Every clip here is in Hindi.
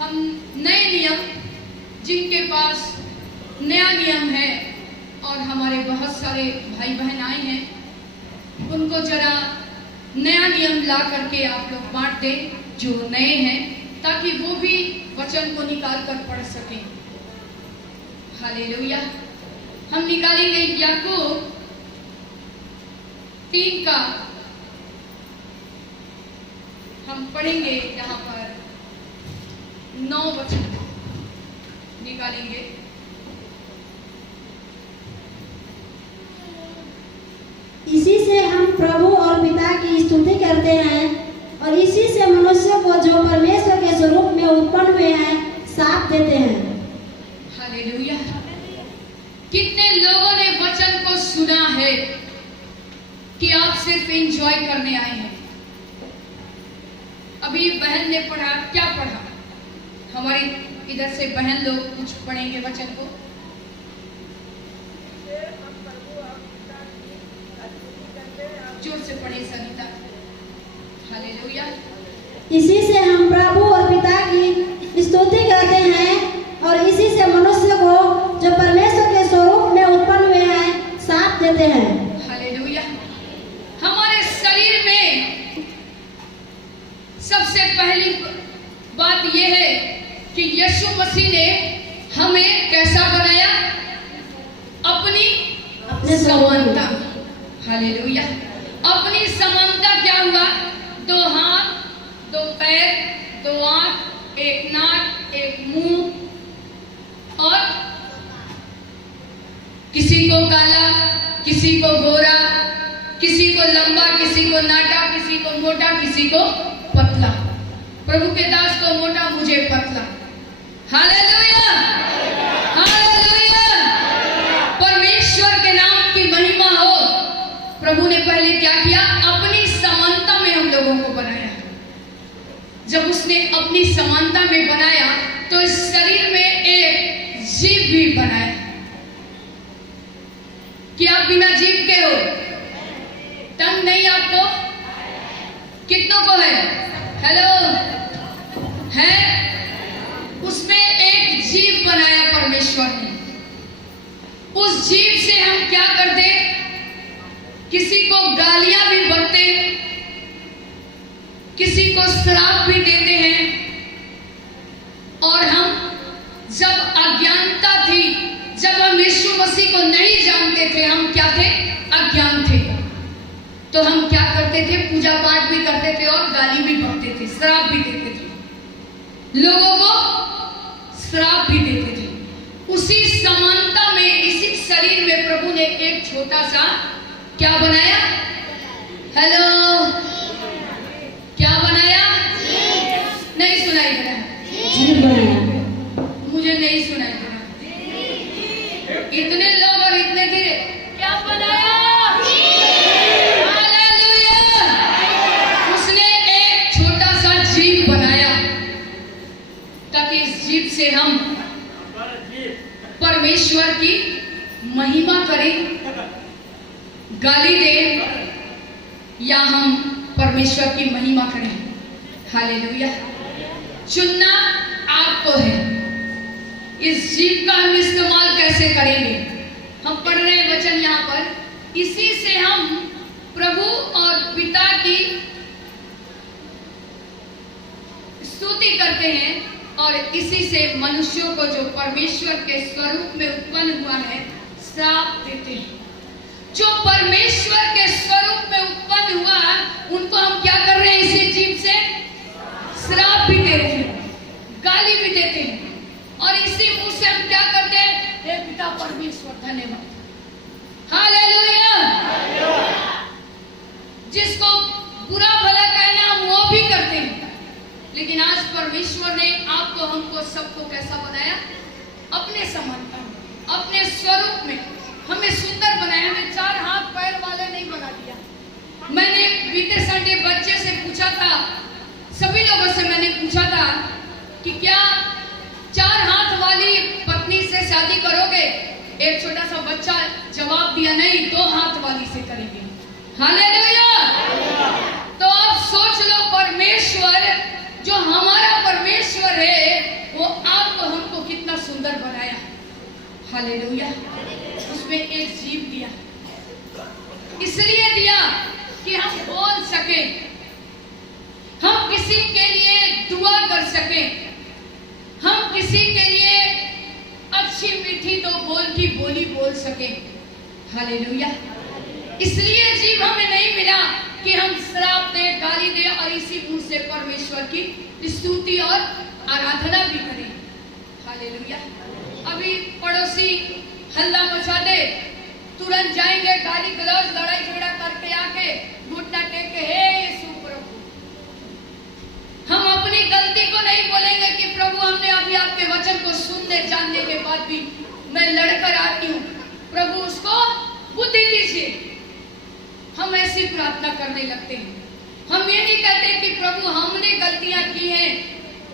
हम नए नियम, जिनके पास नया नियम है और हमारे बहुत सारे भाई बहन आए हैं, उनको जरा नया नियम ला करके आप लोग बांट दें जो नए हैं, ताकि वो भी वचन को निकाल कर पढ़ सकें। हालेलुया। हम निकालेंगे याकूब 3 का, हम पढ़ेंगे यहाँ पर 9 वचन निकालेंगे। इसी से हम प्रभु और पिता की स्तुति करते हैं और इसी से मनुष्य को जो परमेश्वर के स्वरूप में उत्पन्न हुए हैं साथ देते हैं। हालेलुया। कितने लोगों ने वचन को सुना है कि आप सिर्फ एंजॉय करने आए हैं? अभी बहन ने पढ़ा, क्या पढ़ा? हमारी इधर से बहन लोग कुछ पढ़ेंगे वचन को। जोर से पढ़े सविता। हालेलुया। इसी से हम प्रभु और पिता की स्तुति करते हैं और इसी से मनुष्य को जो परमेश्वर के स्वरूप में उत्पन्न हुए हैं साथ देते हैं। हालेलुया। हमारे शरीर में सबसे पहली बात यह है कि यीशु मसीह ने हमें कैसा बनाया? अपनी समानता। हालेलुया। अपनी समानता क्या हुआ? 2 हाथ, 2 पैर, 2 आंख, 1 नाक, 1 मुंह, और किसी को काला, किसी को गोरा, किसी को लंबा, किसी को नाटा, किसी को मोटा, किसी को पतला। प्रभु के दास को मोटा, मुझे पतला। हालेलुया। हालेलुया। परमेश्वर के नाम की महिमा हो। प्रभु ने पहले क्या किया? अपनी समानता में हम लोगों को बनाया। जब उसने अपनी समानता में बनाया तो इस शरीर में एक जीव भी बनाया। कि आप बिना जीव के हो? तंग नहीं आपको? कितनों को है? हेलो, है? उसमें एक जीव बनाया परमेश्वर ने। उस जीव से हम क्या करते? किसी को गालियां भी बकते, किसी को श्राप भी देते हैं। और हम जब अज्ञानता थी, जब हम यीशु मसीह को नहीं जानते थे, हम क्या थे? अज्ञान थे। तो हम क्या करते थे? पूजा पाठ भी करते थे और गाली भी बकते थे, श्राप भी देते थे, लोगों को श्राप भी देते थे। उसी समानता में, इसी शरीर में प्रभु ने एक छोटा सा क्या बनाया? हेलो, क्या बनाया? नहीं सुनाई दे रहा? मुझे नहीं सुनाई दे रहा। इतने लोग और इतने धीरे, क्या बनाया? हालेलुया। उसने एक छोटा सा जीव बनाया ताकि इस जीव से हम परमेश्वर की महिमा करें, गाली दे या हम परमेश्वर की महिमा करें। हालेलुया। चुनना आपको है। इस जीव का हम इस्तेमाल कैसे करेंगे? हम पढ़ रहे हैं वचन यहाँ पर, इसी से हम प्रभु और पिता की स्तुति करते हैं और इसी से मनुष्यों को जो परमेश्वर के स्वरूप में उत्पन्न हुआ है श्राप देते हैं। जो परमेश्वर के स्वरूप में उत्पन्न हुआ, उनको हम क्या कर रहे हैं? इसी जीव से श्राप भी देते हैं, गाली भी देते हैं, और इसी मुंह से हम क्या करते हैं? हे पिता परमेश्वर धन्यवाद। हालेलुया। जिसको बुरा भला कहना हम वो भी करते हैं, लेकिन आज परमेश्वर ने आपको, हमको, सबको कैसा बनाया? अपने समानता में, अपने स्वरूप में हमें सुंदर बनाया। हमें 4 हाथ पैर वाले नहीं बना दिया। मैंने बीते संडे बच्चे से पूछा था, सभी लोगों से मैंने पूछा था कि क्या 4 हाथ वाली पत्नी से शादी करोगे? एक छोटा सा बच्चा जवाब दिया, नहीं, 2 हाथ वाली से करेंगे। हालेलुया। तो आप सोच लो, परमेश्वर जो हमारा परमेश्वर है, हालेलुया। उसमें एक जीव दिया, इसलिए दिया कि हम बोल सके, हम किसी के लिए दुआ कर सके, हम किसी के लिए अच्छी मीठी दो बोल की बोली बोल सके। हालेलुया। इसलिए जीव हमें नहीं मिला कि हम श्राप दे, गाली दे और इसी मुंह से परमेश्वर की स्तुति और आराधना भी करें। हालेलुया। अभी पड़ोसी हल्ला मचा दे, तुरंत जाएंगे गाली गलौज लड़ाई झगड़ा करके आके घुटना टेक के हे यीशु प्रभु। हम अपनी गलती को नहीं बोलेंगे कि प्रभु हमने अभी आपके वचन को सुनने जानने के बाद भी मैं लड़कर आती हूँ, प्रभु उसको बुद्धि दीजिए। हम ऐसी प्रार्थना करने लगते हैं। हम ये नहीं कहते कि प्रभु हमने गलतियां की हैं,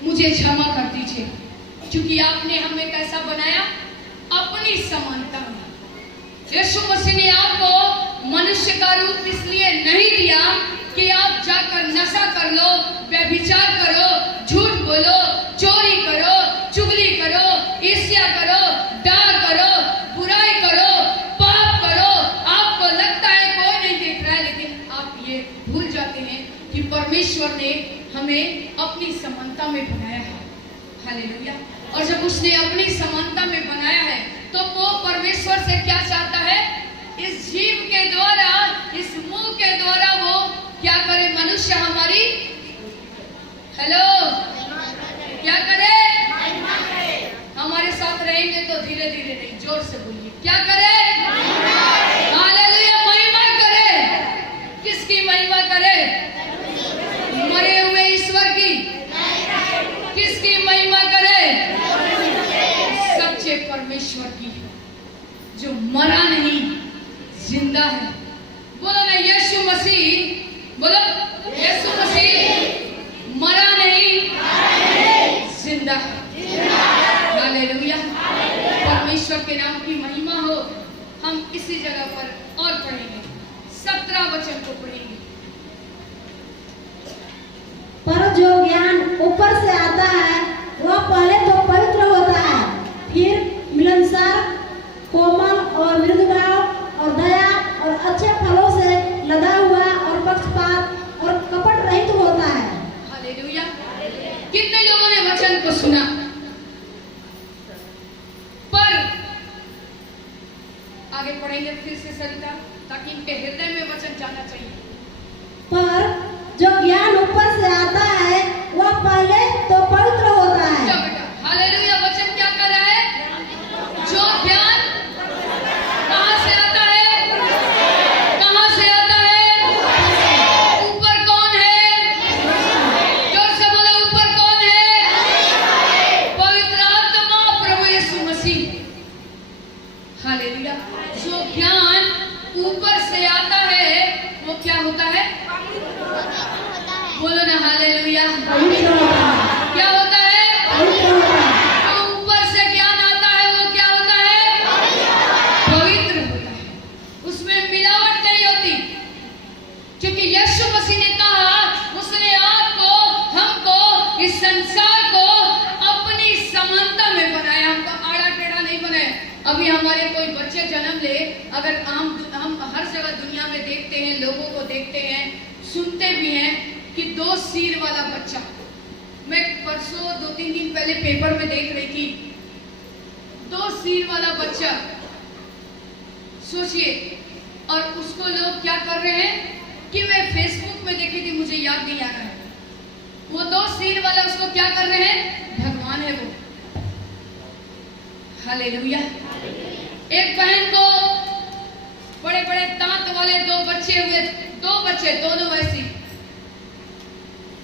मुझे क्षमा कर दीजिए, क्योंकि आपने हमें कैसा बनाया, अपनी समानता में। यीशु मसीह ने आपको मनुष्य का रूप इसलिए नहीं दिया कि आप जाकर नशा कर लो, व्यभिचार करो, झूठ बोलो, चोरी करो, चुगली करो, ईर्ष्या करो, डार करो, बुराई करो, पाप करो। आपको लगता है कोई नहीं देख रहा है, लेकिन आप ये भूल जाते हैं कि परमेश्वर ने हमें अपनी समानता में बनाया है। हालेलुया। और जब उसने अपनी समानता में बनाया है तो वो परमेश्वर से क्या चाहता है, इस जीव के द्वारा, इस मुंह के द्वारा वो क्या करे, मनुष्य हमारी हेलो क्या करे, हमारे साथ रहेंगे तो धीरे धीरे नहीं, जोर से बोलिए, क्या करे, हालेलुया, महिमा करे। किसकी महिमा करे, मरे हुए ईश्वर की। किसकी महिमा करे, सच्चे परमेश्वर की, जो मरा नहीं, जिंदा है। बोलो ना यीशु मसीह, बोलो यीशु मसीह मरा नहीं, जिंदा है। हालेलुया। परमेश्वर के नाम की महिमा हो। हम इसी जगह पर और पढ़ेंगे, 17 वचन को पढ़ेंगे। पर जो ज्ञान ऊपर से आता है वह पहले तो पवित्र होता है, फिर मिलनसार, कोमल और मृदु भाव और दया और अच्छे फलों से लदा हुआ और पक्षपात और कपट रहित होता है। हालेलुया। कितने लोगों ने वचन को सुना? पर आगे पढ़ेंगे फिर से सरिता, ताकि इनके हृदय में वचन जाना चाहिए। पर जो ज्ञान ऊपर से आता है वह पहले तो पवित्र होता है। क्या बेटा, हालेलुया। वचन क्या कर रहा है, जो ज्ञान कहां से आता है, कहां से आता है, ऊपर कौन है, जोर से बोलो, ऊपर कौन है, पवित्र आत्मा, प्रभु यीशु मसीह। हालेलुया। जो ज्ञान ऊपर से आता है वो क्या होता है, बोलो ना हालेलुया, क्या होता है, जो ऊपर से ज्ञान आता है वो क्या होता है, पवित्र होता है। उसमें मिलावट नहीं होती, क्योंकि यीशु मसीह ने कहा, उसने आपको, हमको, इस संसार को अपनी समानता में बनाया, हमको आड़ा टेढ़ा नहीं बनाया। अभी हमारे कोई बच्चे जन्म ले, अगर हम हर जगह दुनिया में देखते हैं, लोगों को देखते हैं, सुनते भी हैं कि 2 सिर वाला बच्चा। मैं परसों 2-3 दिन पहले पेपर में देख रही थी, 2 सिर वाला बच्चा, सोचिए। और उसको लोग क्या कर रहे हैं कि मैं फेसबुक में देखी थी, मुझे याद नहीं आ रहा है, वो 2 सिर वाला उसको क्या कर रहे हैं, भगवान है वो। हालेलुया। एक बहन को बड़े बड़े दांत वाले 2 बच्चे हुए, 2 बच्चे, दोनों ऐसी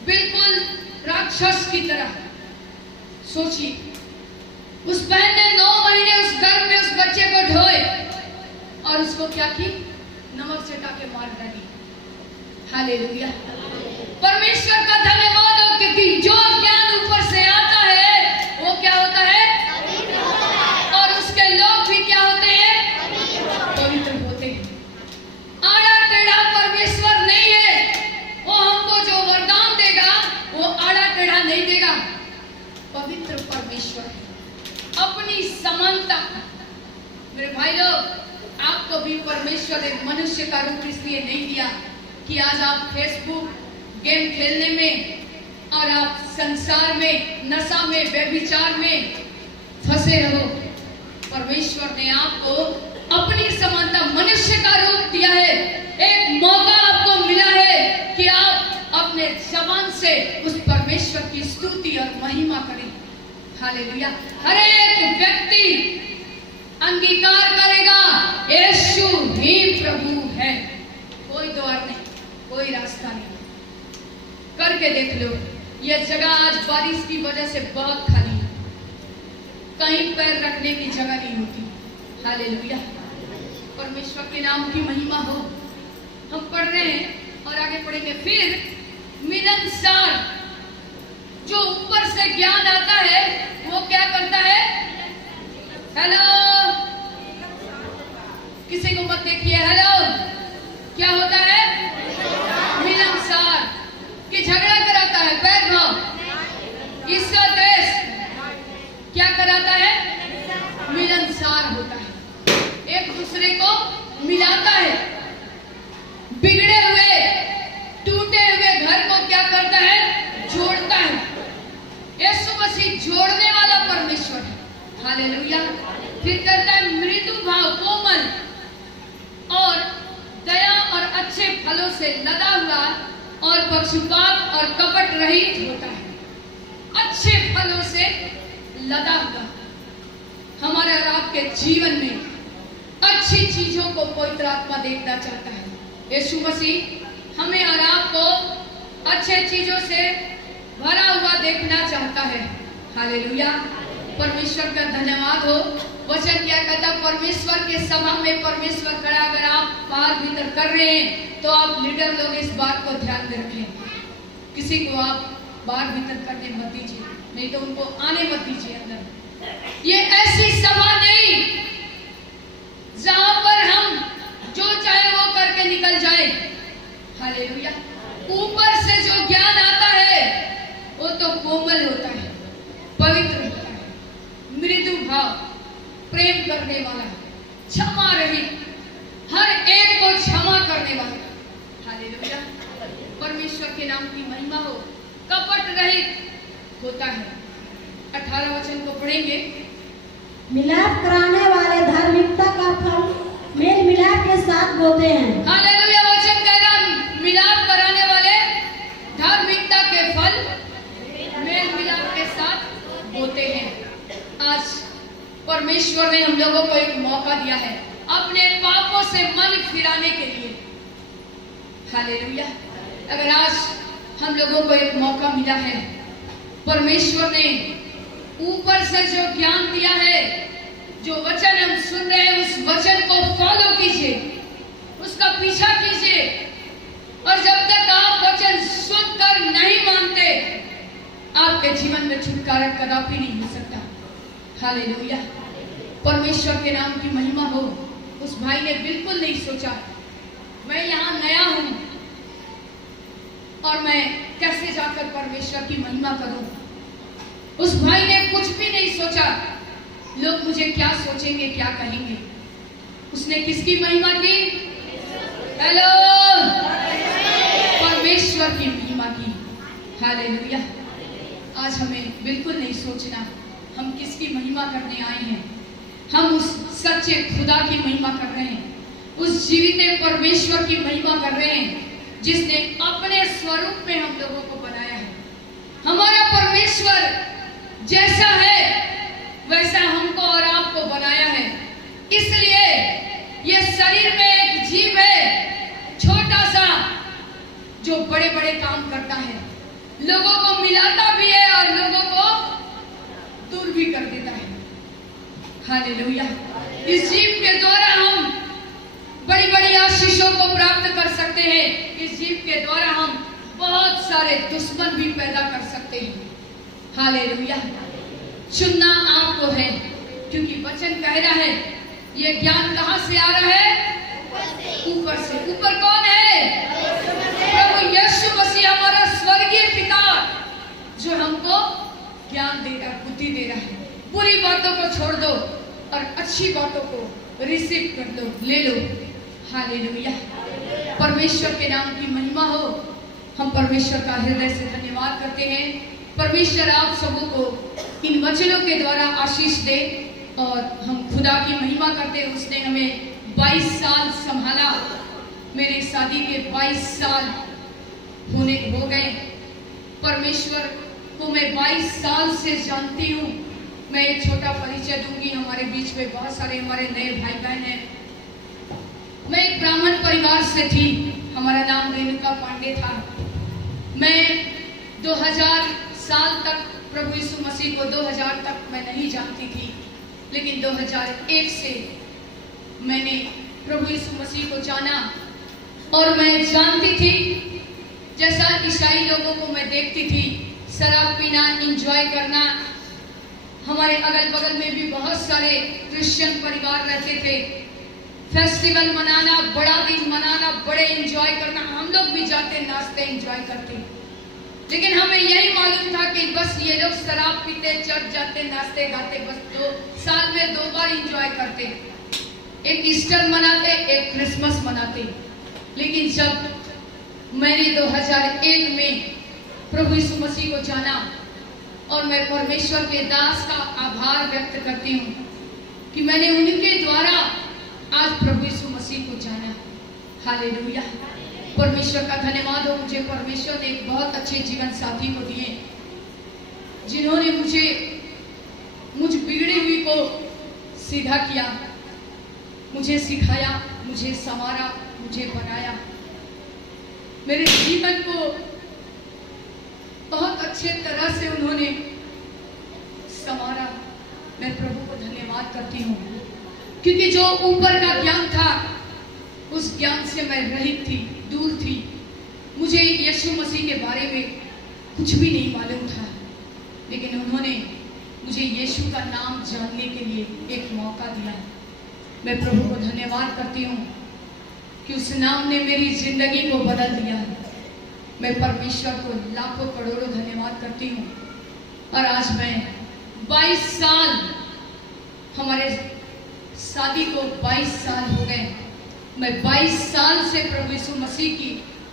बिल्कुल राक्षस की तरह। सोचिए, उस बहन ने 9 महीने उस गर्भ में उस बच्चे को ढोए और उसको क्या की, नमक चटा के मार डाली। हालेलुया। परमेश्वर का धन्यवाद हो, क्योंकि जो ज्ञान ऊपर से आता है वो क्या होता है, और उसके लोग भी क्या होते हैं, पवित्र होते हैं। आड़ा टेढ़ा परमेश्वर नहीं है, वो हमको जो वरदान देगा वो आड़ा टेढ़ा नहीं देगा। पवित्र परमेश्वर अपनी समानता, मेरे भाई लोग, आपको भी परमेश्वर एक मनुष्य का रूप इसलिए नहीं दिया कि आज आप फेसबुक गेम खेलने में और आप संसार में, नशा में, व्यभिचार में फंसे रहो। परमेश्वर ने आपको अपनी समानता मनुष्य का रूप दिया है। एक मौका आपको मिला है कि आप अपने जबान से उस परमेश्वर की स्तुति और महिमा करें। हालेलुया। हर एक व्यक्ति अंगीकार करेगा यीशु ही प्रभु है। कोई द्वार नहीं, कोई रास्ता नहीं। करके देख लो। यह जगह आज बारिश की वजह से बहुत खाली है, कहीं पैर रखने की जगह नहीं होती। हालेलुया। परमेश्वर के नाम की महिमा हो। हम पढ़ रहे हैं और आगे पढ़ेंगे। फिर मिलनसार जो ऊपर से ज्ञान आता है वो क्या करता है? हेलो, किसी को मत देखिए। हेलो, क्या होता है? मिलनसार कि झगड़ा कराता है, पैर भाव, इसका देश क्या कराता है? मिलनसार होता है, एक दूसरे को मिलाता है। बिगड़े हुए, टूटे हुए घर को क्या करता है? जोड़ता है। यीशु मसीह जोड़ने वाला परमेश्वर है। हालेलुया। फिर करता है मृदु भाव, कोमल और दया और अच्छे फलों से लदा हुआ और पक्षपात और कपट रहित होता है। अच्छे फलों से लदा हुआ। हमारे और आपके जीवन में अच्छी चीजों को पवित्र आत्मा देखना चाहता है। यीशु मसीह हमें और आपको अच्छे चीजों से भरा हुआ देखना चाहता है। हालेलुया। परमेश्वर का धन्यवाद हो। वचन क्या कहता? परमेश्वर के सभा में परमेश्वर खड़ा। अगर आप बाहर भीतर कर रहे हैं तो आप लीडर लोग इस बात को ध्यान में रखें। किसी को आप बाहर भीतर करने मत दीजिए, नहीं तो उनको आने मत दीजिए अंदर। ये ऐसी सभा नहीं जहां पर हम जो चाहे वो करके निकल जाए। हालेलुया। ऊपर से जो ज्ञान आता है वो तो कोमल होता है, पवित्र होता है, मृदु भाव, प्रेम करने वाला, क्षमा रहित, हर एक को क्षमा करने वाला। हालेलुया। परमेश्वर के नाम की महिमा हो। कपट रहित होता है। 18 वचन को पढ़ेंगे। मिलाप कराने वाले धार्मिकता का फल मेल मिलाप के साथ बोते हैं। हालेलुया। वचन कह रहा मिलाप कराने वाले धार्मिकता के फल मेल मिलाप के साथ बोते हैं। आज परमेश्वर ने हम लोगों को एक मौका दिया है अपने पापों से मन फिराने के लिए। हालेलुया। अगर आज हम लोगों को एक मौका मिला है, परमेश्वर ने ऊपर से जो ज्ञान दिया है, जो वचन हम सुन रहे हैं, उस वचन को फॉलो कीजिए, उसका पीछा कीजिए। और जब तक आप वचन सुनकर नहीं मानते, आपके जीवन में छुटकारा कदापि नहीं हो सकता। हालेलुया। परमेश्वर के नाम की महिमा हो। उस भाई ने बिल्कुल नहीं सोचा मैं यहाँ नया हूं और मैं कैसे जाकर परमेश्वर की महिमा करूं। उस भाई ने कुछ भी नहीं सोचा लोग मुझे क्या सोचेंगे, क्या कहेंगे। उसने किसकी महिमा की? हेलो, परमेश्वर की महिमा की। हालेलुया। आज हमें बिल्कुल नहीं सोचना हम किसकी महिमा करने आए हैं। हम उस सच्चे खुदा की महिमा कर रहे हैं, उस जीवित परमेश्वर की महिमा कर रहे हैं जिसने अपने स्वरूप में हम लोगों को बनाया है। हमारा परमेश्वर जैसा है वैसा हमको और आपको बनाया है। इसलिए ये शरीर में एक जीव है छोटा सा जो बड़े बड़े काम करता है, लोगों को मिलाता भी है और लोगों को दूर भी कर देता है। हालेलुया। इस जीव के द्वारा हम बड़ी बड़ी आशीषों को प्राप्त कर सकते हैं। इस जीव के द्वारा हम बहुत सारे दुश्मन भी पैदा कर सकते हैं। हालेलुया। चुनना आपको है, क्योंकि वचन कह रहा है ये ज्ञान कहां से आ रहा है? ऊपर से। ऊपर कौन है? प्रभु यीशु मसीह, हमारा स्वर्गीय पिता, जो हमको ज्ञान दे रहा, बुद्धि दे रहा है। बुरी बातों को छोड़ दो और अच्छी बातों को रिसीव कर लो, ले लो। हालेलुया, परमेश्वर के नाम की महिमा हो। हम परमेश्वर का हृदय से धन्यवाद करते हैं। परमेश्वर आप सबों को इन वचनों के द्वारा आशीष दे और हम खुदा की महिमा करते हैं। उसने हमें 22 साल संभाला। मेरी शादी के 22 साल हो गए। परमेश्वर को मैं 22 साल से जानती हूँ। मैं एक छोटा परिचय दूंगी। हमारे बीच में बहुत सारे हमारे नए भाई बहन हैं। मैं एक ब्राह्मण परिवार से थी। हमारा नाम रेणुका पांडे था। मैं 2000 साल तक प्रभु यीशु मसीह को 2000 तक मैं नहीं जानती थी, लेकिन 2001 से मैंने प्रभु यीशु मसीह को जाना। और मैं जानती थी, जैसा ईसाई लोगों को मैं देखती थी, शराब पीना, एंजॉय करना। हमारे अगल बगल में भी बहुत सारे क्रिश्चियन परिवार रहते थे। फेस्टिवल मनाना, बड़ा दिन मनाना, बड़े एंजॉय करना। हम लोग भी जाते, नाचते, एंजॉय करते। लेकिन हमें यही मालूम था कि बस ये लोग शराब पीते, चर्च जाते, नाचते गाते, बस साल में 2 बार एंजॉय करते। एक ईस्टर मनाते, एक क्रिसमस मनाते। लेकिन जब मैंने 2001 में प्रभु यीशु मसीह को जाना, और मैं परमेश्वर के दास का आभार व्यक्त करती हूँ कि मैंने उनके द्वारा आज प्रभु यीशु मसीह को जाना। हालेलुया, परमेश्वर का धन्यवाद हो। मुझे परमेश्वर ने एक बहुत अच्छे जीवन साथी को दिए, जिन्होंने मुझ बिगड़ी हुई को सीधा किया, मुझे सिखाया, मुझे संवारा, मुझे बनाया, मेरे जीवन को बहुत अच्छे तरह से उन्होंने संवारा। मैं प्रभु को धन्यवाद करती हूँ, क्योंकि जो ऊपर का ज्ञान था, उस ज्ञान से मैं रहित थी, दूर थी। मुझे यीशु मसीह के बारे में कुछ भी नहीं मालूम था, लेकिन उन्होंने मुझे यीशु का नाम जानने के लिए एक मौका दिया। मैं प्रभु को धन्यवाद करती हूँ कि उस नाम ने मेरी जिंदगी को बदल दिया। मैं परमेश्वर को लाखों करोड़ों धन्यवाद करती हूँ। और आज मैं 22 साल, हमारे शादी को 22 साल हो गए। मैं 22 साल से प्रभु यीशु मसीह की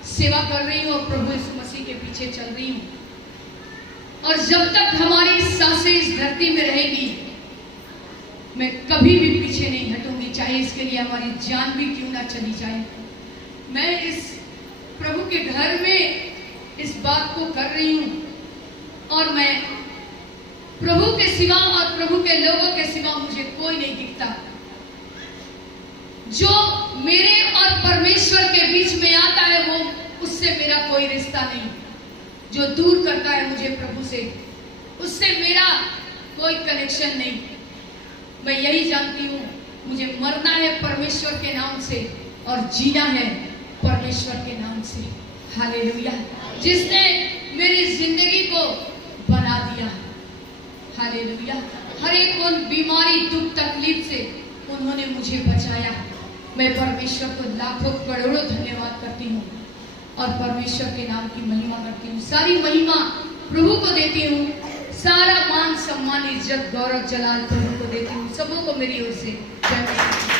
सेवा कर रही हूँ और प्रभु यीशु मसीह के पीछे चल रही हूँ। और जब तक हमारी सांसें इस धरती में रहेगी, मैं कभी भी पीछे नहीं हटूंगी, चाहे इसके लिए हमारी जान भी क्यों ना चली जाए। मैं इस प्रभु के घर में इस बात को कर रही हूँ, और मैं प्रभु के सिवा और प्रभु के लोगों के सिवा मुझे कोई नहीं दिखता। जो मेरे और परमेश्वर के बीच में आता है, वो उससे मेरा कोई रिश्ता नहीं। जो दूर करता है मुझे प्रभु से, उससे मेरा कोई कनेक्शन नहीं। मैं यही जानती हूँ, मुझे मरना है परमेश्वर के नाम से और जीना है परमेश्वर के नाम से। हालेलुया, जिसने मेरी जिंदगी को बना दिया। हालेलुया, हर एक उन बीमारी, दुख, तकलीफ से उन्होंने मुझे बचाया। मैं परमेश्वर को लाखों करोड़ों धन्यवाद करती हूँ और परमेश्वर के नाम की महिमा करती हूँ। सारी महिमा प्रभु को देती हूँ, सारा मान, सम्मान, इज्जत, गौरव, जलाल प्रभु को देती हूँ। सबों को मेरी ओर से जय मसीह।